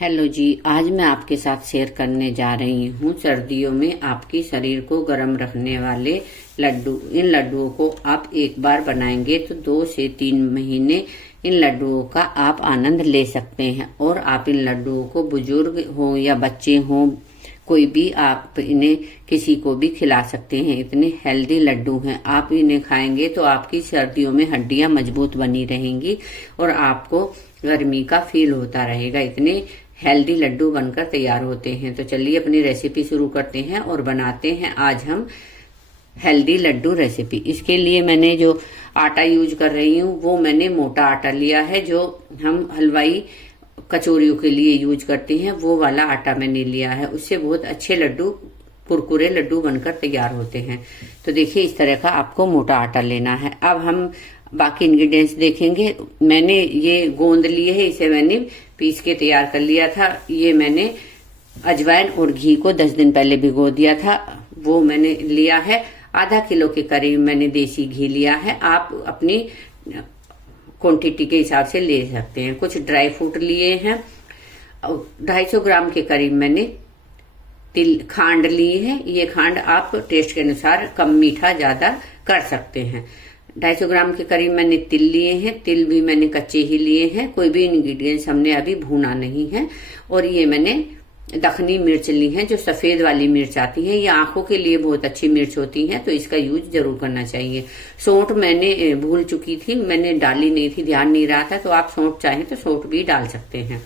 Hello जी। आज मैं आपके साथ शेयर करने जा रही हूँ सर्दियों में आपकी शरीर को गर्म रखने वाले लड्डू। इन लड्डुओं को आप एक बार बनाएंगे तो 2 से 3 महीने इन लड्डुओं का आप आनंद ले सकते हैं। और आप इन लड्डुओं को बुजुर्ग हो या बच्चे हो, कोई भी आप इन्हें किसी को भी खिला सकते हैं। इतने हेल्दी लड्डू हैं, आप इन्हें खाएंगे तो आपकी सर्दियों में हड्डियां मजबूत बनी रहेंगी और आपको गर्मी का फील होता रहेगा। इतने हेल्दी लड्डू बनकर तैयार होते हैं। तो चलिए अपनी रेसिपी शुरू करते हैं और बनाते हैं आज हम हेल्दी लड्डू रेसिपी। इसके लिए मैंने जो आटा यूज कर रही हूँ वो मैंने मोटा आटा लिया है, जो हम हलवाई कचौरियों के लिए यूज करते हैं वो वाला आटा मैंने लिया है। उससे बहुत अच्छे लड्डू, कुरकुरे लड्डू बनकर तैयार होते हैं। तो देखिए इस तरह का आपको मोटा आटा लेना है। अब हम बाकी इंग्रेडिएंट्स देखेंगे। मैंने ये गोंद लिए है, इसे मैंने पीस के तैयार कर लिया था। ये मैंने अजवाइन और घी को 10 दिन पहले भिगो दिया था, वो मैंने लिया है। आधा किलो के करीब मैंने देसी घी लिया है। आप अपनी क्वांटिटी के हिसाब से ले सकते हैं। कुछ ड्राई फ्रूट लिए हैं। 250 ग्राम के करीब मैंने खांड ली है। ये खांड आप टेस्ट के अनुसार कम मीठा ज्यादा कर सकते हैं। 250 ग्राम के करीब मैंने तिल लिए हैं। तिल भी मैंने कच्चे ही लिए हैं, कोई भी इंग्रेडिएंट्स हमने अभी भूना नहीं है। और ये मैंने दखनी मिर्च ली है, जो सफेद वाली मिर्च आती है। ये आंखों के लिए बहुत अच्छी मिर्च होती है, तो इसका यूज जरूर करना चाहिए। सौंठ मैंने भूल चुकी थी, मैंने डाली नहीं थी, ध्यान नहीं रहा था, तो आप सौंठ चाहें तो सौंठ भी डाल सकते हैं।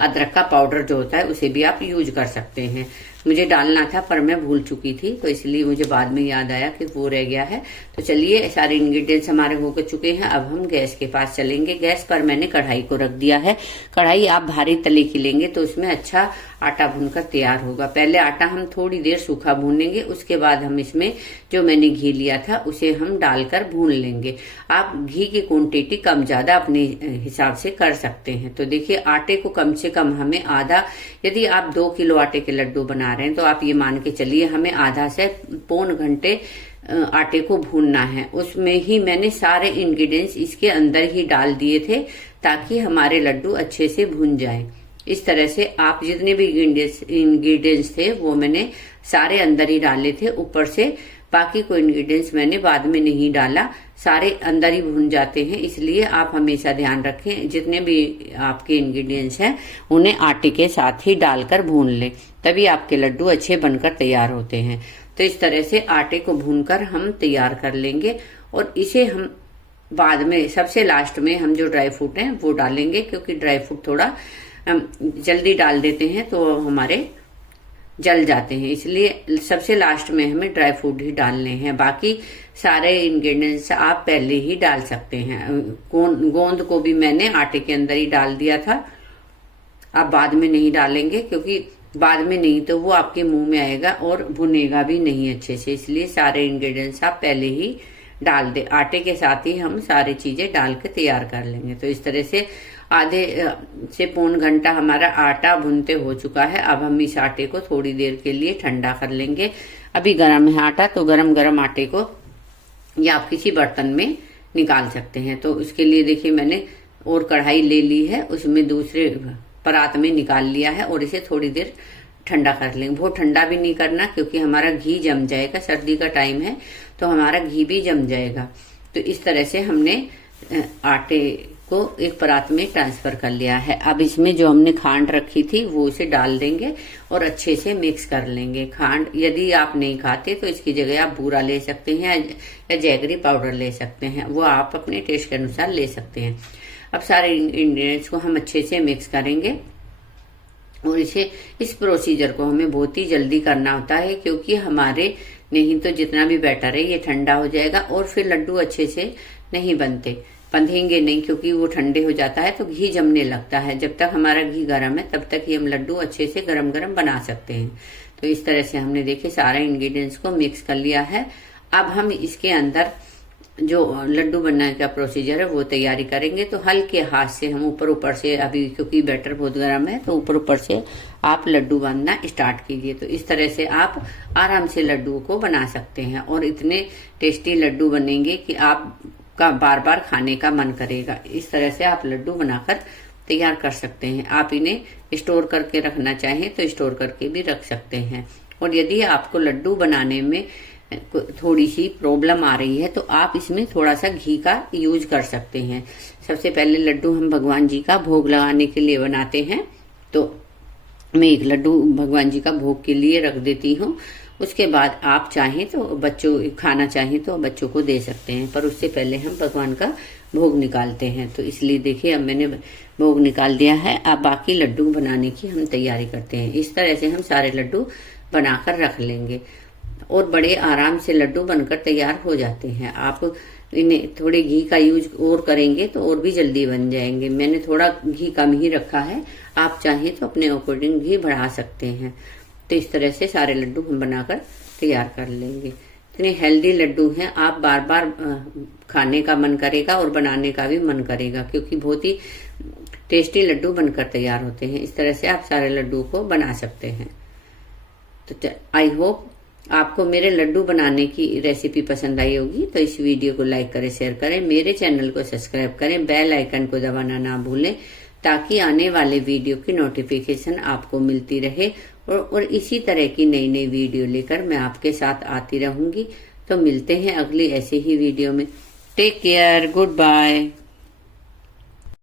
अदरक का पाउडर जो होता है उसे भी आप यूज कर सकते हैं। मुझे डालना था पर मैं भूल चुकी थी, तो इसलिए मुझे बाद में याद आया कि वो रह गया है। तो चलिए सारे इंग्रेडिएंट्स हमारे हो चुके हैं। अब हम गैस के पास चलेंगे। गैस पर मैंने कढ़ाई को रख दिया है। कढ़ाई आप भारी तले की लेंगे तो उसमें अच्छा आटा भूनकर तैयार होगा। पहले आटा हम थोड़ी देर सूखा भूनेंगे, उसके बाद हम इसमें जो मैंने घी लिया था उसे हम डालकर भून लेंगे। आप घी की क्वांटिटी कम ज्यादा अपने हिसाब से कर सकते हैं। तो देखिए आटे को कम से कम हमें आधा, यदि आप 2 किलो आटे के लड्डू बना रहे हैं तो आप ये मान के चलिए हमें आधा से पौन घंटे आटे को भूनना है। उसमें ही मैंने सारे इंग्रेडिएंट्स इसके अंदर ही डाल दिए थे ताकि हमारे लड्डू अच्छे से भून जाए। इस तरह से आप जितने भी इंग्रेडिएंट्स थे वो मैंने सारे अंदर ही डाले थे। ऊपर से बाकी कोई इंग्रेडिएंट्स मैंने बाद में नहीं डाला, सारे अंदर ही भून जाते हैं। इसलिए आप हमेशा ध्यान रखें, जितने भी आपके इंग्रेडिएंट्स हैं उन्हें आटे के साथ ही डालकर भून लें, तभी आपके लड्डू अच्छे बनकर तैयार होते हैं। तो इस तरह से आटे को भूनकर हम तैयार कर लेंगे। और इसे हम बाद में सबसे लास्ट में हम जो ड्राई फ्रूट हैं वो डालेंगे, क्योंकि ड्राई फ्रूट थोड़ा जल्दी डाल देते हैं तो हमारे जल जाते हैं, इसलिए सबसे लास्ट में हमें ड्राई फ्रूट ही डालने हैं। बाकी सारे इंग्रेडिएंट्स आप पहले ही डाल सकते हैं। गोंद को भी मैंने आटे के अंदर ही डाल दिया था। आप बाद में नहीं डालेंगे, क्योंकि बाद में नहीं तो वो आपके मुंह में आएगा और भुनेगा भी नहीं अच्छे से। इसलिए सारे इंग्रेडिएंट्स आप पहले ही डाल दे। आटे के साथ ही हम सारी चीजें डाल के तैयार कर लेंगे। तो इस तरह से आधे से पौन घंटा हमारा आटा भुनते हो चुका है। अब हम इस आटे को थोड़ी देर के लिए ठंडा कर लेंगे। अभी गर्म है आटा, तो गरम गरम आटे को या आप किसी बर्तन में निकाल सकते हैं। तो उसके लिए देखिए मैंने और कढ़ाई ले ली है, उसमें दूसरे परात में निकाल लिया है और इसे थोड़ी देर ठंडा कर लेंगे। बहुत ठंडा भी नहीं करना, क्योंकि हमारा घी जम जाएगा। सर्दी का टाइम है तो हमारा घी भी जम जाएगा। तो इस तरह से हमने आटे को एक परात में ट्रांसफर कर लिया है। अब इसमें जो हमने खांड रखी थी वो इसे डाल देंगे और अच्छे से मिक्स कर लेंगे। खांड यदि आप नहीं खाते तो इसकी जगह आप बूरा ले सकते हैं या जैगरी पाउडर ले सकते हैं, वो आप अपने टेस्ट के अनुसार ले सकते हैं। अब सारे इंग्रेडिएंट्स को हम अच्छे से मिक्स करेंगे और इस प्रोसीजर को हमें बहुत ही जल्दी करना होता है, क्योंकि हमारे नहीं तो जितना भी बैटर है ये ठंडा हो जाएगा और फिर लड्डू अच्छे से नहीं बंधेंगे नहीं, क्योंकि वो ठंडे हो जाता है तो घी जमने लगता है। जब तक हमारा घी गर्म है तब तक ही हम लड्डू अच्छे से गरम गरम बना सकते हैं। तो इस तरह से हमने देखिए सारे इंग्रेडिएंट्स को मिक्स कर लिया है। अब हम इसके अंदर जो लड्डू बनाने का प्रोसीजर है वो तैयारी करेंगे। तो हल्के हाथ से हम ऊपर से, अभी क्योंकि बैटर बहुत गर्म है तो ऊपर से आप लड्डू बांधना स्टार्ट कीजिए। तो इस तरह से आप आराम से लड्डू को बना सकते हैं और इतने टेस्टी लड्डू बनेंगे कि आप का बार बार खाने का मन करेगा। इस तरह से आप लड्डू बनाकर तैयार कर सकते हैं। आप इन्हें स्टोर करके रखना चाहें तो स्टोर करके भी रख सकते हैं। और यदि आपको लड्डू बनाने में थोड़ी सी प्रॉब्लम आ रही है तो आप इसमें थोड़ा सा घी का यूज कर सकते हैं। सबसे पहले लड्डू हम भगवान जी का भोग लगाने के लिए बनाते हैं, तो मैं एक लड्डू भगवान जी का भोग के लिए रख देती हूँ। उसके बाद आप चाहें तो बच्चों खाना चाहें तो बच्चों को दे सकते हैं, पर उससे पहले हम भगवान का भोग निकालते हैं। तो इसलिए देखिए अब मैंने भोग निकाल दिया है। अब बाकी लड्डू बनाने की हम तैयारी करते हैं। इस तरह से हम सारे लड्डू बनाकर रख लेंगे और बड़े आराम से लड्डू बनकर तैयार हो जाते हैं। आप इन्हें थोड़े घी का यूज और करेंगे तो और भी जल्दी बन जाएंगे। मैंने थोड़ा घी कम ही रखा है, आप चाहें तो अपने अकॉर्डिंग घी बढ़ा सकते हैं। तो इस तरह से सारे लड्डू हम बनाकर तैयार कर लेंगे। इतने हेल्दी लड्डू हैं, आप बार बार खाने का मन करेगा और बनाने का भी मन करेगा, क्योंकि बहुत ही टेस्टी लड्डू बनकर तैयार होते हैं। इस तरह से आप सारे लड्डू को बना सकते हैं। तो आई होप आपको मेरे लड्डू बनाने की रेसिपी पसंद आई होगी। तो इस वीडियो को लाइक करें, शेयर करें, मेरे चैनल को सब्सक्राइब करें, बेल आइकन को दबाना ना भूलें, ताकि आने वाले वीडियो की नोटिफिकेशन आपको मिलती रहे। और इसी तरह की नई नई वीडियो लेकर मैं आपके साथ आती रहूंगी। तो मिलते हैं अगली ऐसे ही वीडियो में। Take care, good bye.